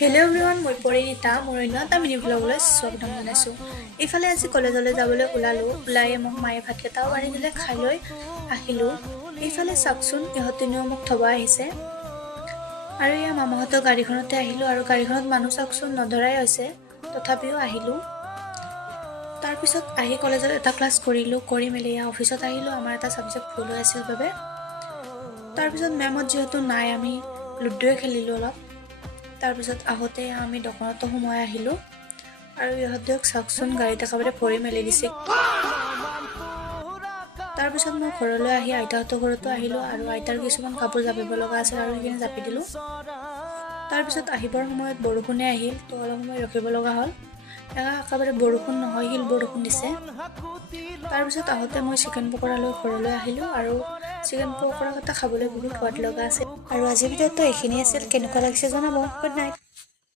Hello' everyone, মই পৰিণীতা মোৰ অন্য এটা মিনি ভ্লগলৈ স্বাগতম জনাইছোঁ। ইফালে আজি কলেজলৈ যাবলৈ ওলাই মোক মায়ে ভাতকেইটাও আনি দিলে, খাই লৈ আহিলোঁ। ইফালে চাওকচোন, ইহঁতেও মোক থ'ব আহিছে আৰু এয়া মামাহঁতৰ গাড়ীখনতে আহিলোঁ আৰু গাড়ীখনত মানুহ চাওকচোন নধৰাই হৈছে, তথাপিও আহিলোঁ। তাৰপিছত আহি কলেজত এটা ক্লাছ কৰিলোঁ, কৰি মেলি এয়া অফিচত আহিলোঁ। আমাৰ এটা ছাবজেক্ট ভুল হৈ আছিল বাবে। তাৰপিছত মেমত যিহেতু নাই, আমি লুডুৱে খেলিলোঁ অলপ। তাৰপিছত আহোঁতে আমি দোকানতো সোমাই আহিলোঁ আৰু ইহঁতক চাওকচোন গাড়ীত একেবাৰে ভৰি মেলি দিছে। তাৰপিছত মই ঘৰলৈ আহি আইতাহঁতৰ ঘৰতো আহিলোঁ আৰু আইতাৰ কিছুমান কাপোৰ জাপিব লগা আছিল আৰু সেইখিনি জাপি দিলোঁ। তাৰপিছত আহিবৰ সময়ত বৰষুণে আহিল, তো অলপ সময় ৰখিব লগা হ'ল। একেবাৰে বৰষুণ নহয়, শিল বৰষুণ দিছে। তাৰপিছত আহোঁতে মই চিকেন পকৰা লৈ ঘৰলৈ আহিলোঁ আৰু চিকেন পকৰাকেইটা খাবলৈ বহুত সোৱাদ লগা আছিল। আৰু আজিৰ ভিডিঅ'টো এইখিনি আছিল। কেনেকুৱা লাগিছে জনাব। Good night.